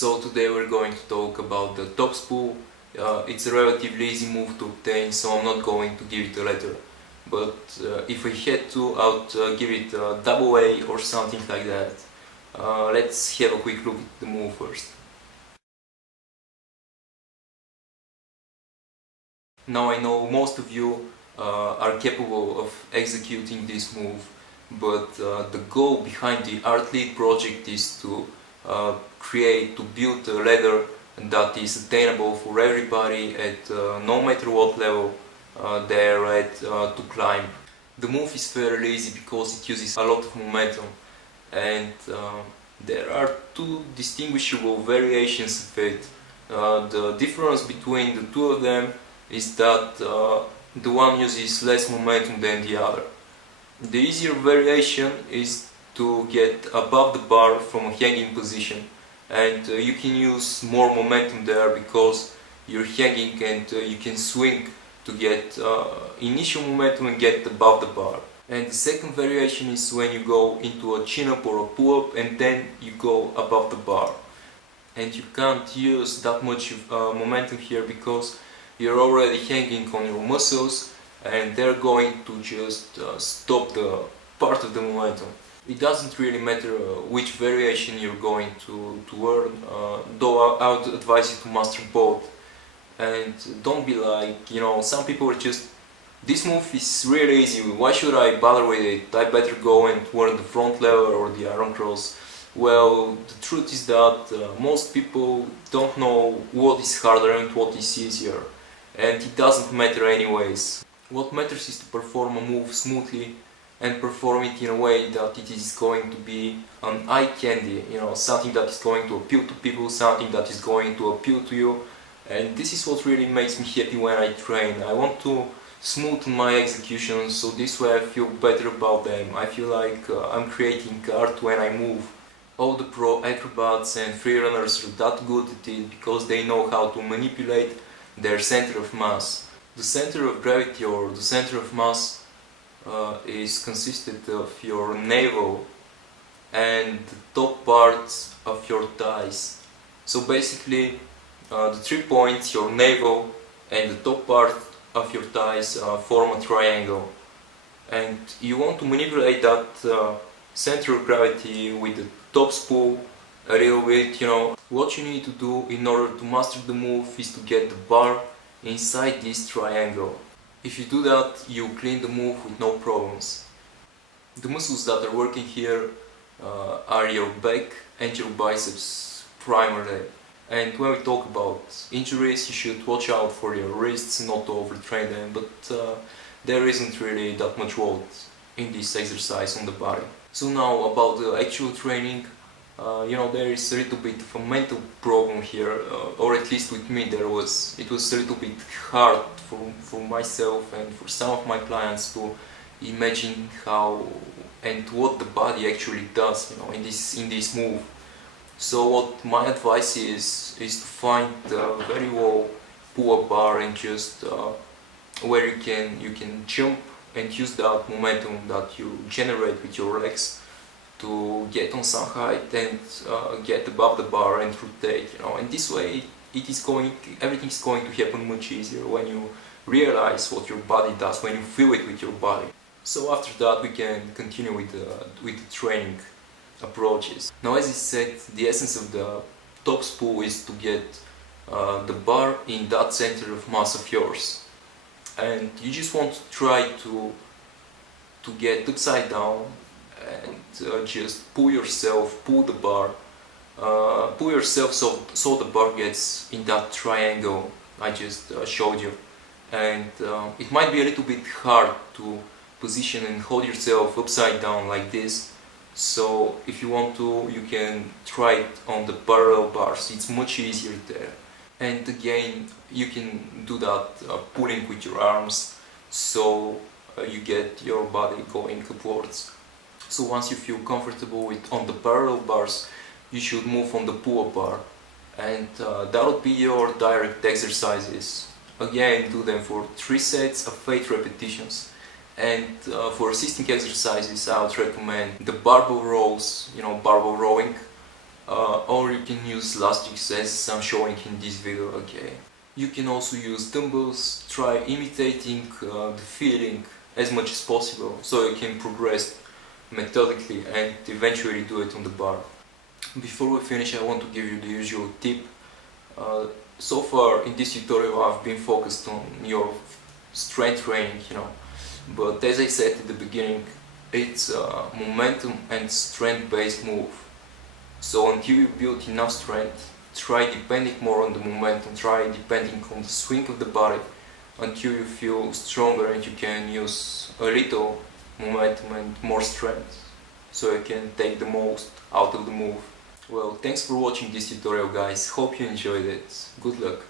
So today we're going to talk about the top spool. It's a relatively easy move to obtain, so I'm not going to give it a letter. But if I had to, I would give it a double A or something like that. Let's have a quick look at the move first. Now I know most of you are capable of executing this move, but the goal behind the Arthlete project is to build a ladder that is attainable for everybody at no matter what level they're at to climb. The move is fairly easy because it uses a lot of momentum, and there are two distinguishable variations of it. The difference between the two of them is that the one uses less momentum than the other. The easier variation is to get above the bar from a hanging position, and you can use more momentum there because you're hanging and you can swing to get initial momentum and get above the bar. And the second variation is when you go into a chin-up or a pull-up and then you go above the bar. And you can't use that much momentum here because you're already hanging on your muscles and they're going to just stop the part of the momentum. It doesn't really matter which variation you're going to learn, though I would advise you to master both. And don't be like, some people are just, this move is really easy, why should I bother with it, I better go and learn the front lever or the iron cross. Well, the truth is that most people don't know what is harder and what is easier, and it doesn't matter anyways. What matters is to perform a move smoothly and perform it in a way that it is going to be an eye candy, something that is going to appeal to people, something that is going to appeal to you. And this is what really makes me happy when I train. I want to smoothen my executions, so this way I feel better about them. I feel like I'm creating art when I move. All the pro acrobats and freerunners are that good at it because they know how to manipulate their center of mass. The center of gravity or the center of mass is consisted of your navel and the top parts of your thighs. So basically the 3 points, your navel and the top part of your thighs form a triangle, and you want to manipulate that center of gravity with the top spool a little bit. What you need to do in order to master the move is to get the bar inside this triangle. If you do that, you clean the move with no problems. The muscles that are working here are your back and your biceps primarily. And when we talk about injuries, you should watch out for your wrists, not to overtrain them, but there isn't really that much load in this exercise on the body. So now about the actual training, there is a little bit of a mental problem here, or at least with me it was a little bit hard for myself and for some of my clients to imagine how and what the body actually does, in this move. So what my advice is to find a very low pull-up bar and just where you can jump and use that momentum that you generate with your legs to get on some height and get above the bar and rotate, and this way everything is going to happen much easier when you realize what your body does, when you feel it with your body. So after that we can continue with the training approaches. Now, as I said, the essence of the top spool is to get the bar in that center of mass of yours, and you just want to try to get upside down and just pull the bar so the bar gets in that triangle I just showed you. And it might be a little bit hard to position and hold yourself upside down like this, so if you want to, you can try it on the parallel bars, it's much easier there. And again, you can do that pulling with your arms, so you get your body going upwards. So once you feel comfortable on the parallel bars, you should move on the pull-up bar, and that would be your direct exercises. Again, do them for 3 sets of 8 repetitions. And for assisting exercises, I would recommend the barbell rows, barbell rowing, or you can use elastics as I'm showing in this video. Okay. You can also use dumbbells. Try imitating the feeling as much as possible so you can progress methodically and eventually do it on the bar. Before we finish, I want to give you the usual tip. So far in this tutorial I've been focused on your strength training, but as I said at the beginning, it's a momentum and strength based move. So until you build enough strength, try depending more on the momentum, try depending on the swing of the body until you feel stronger and you can use a little momentum and more strength so you can take the most out of the move. Well, thanks for watching this tutorial, guys. Hope you enjoyed it. Good luck.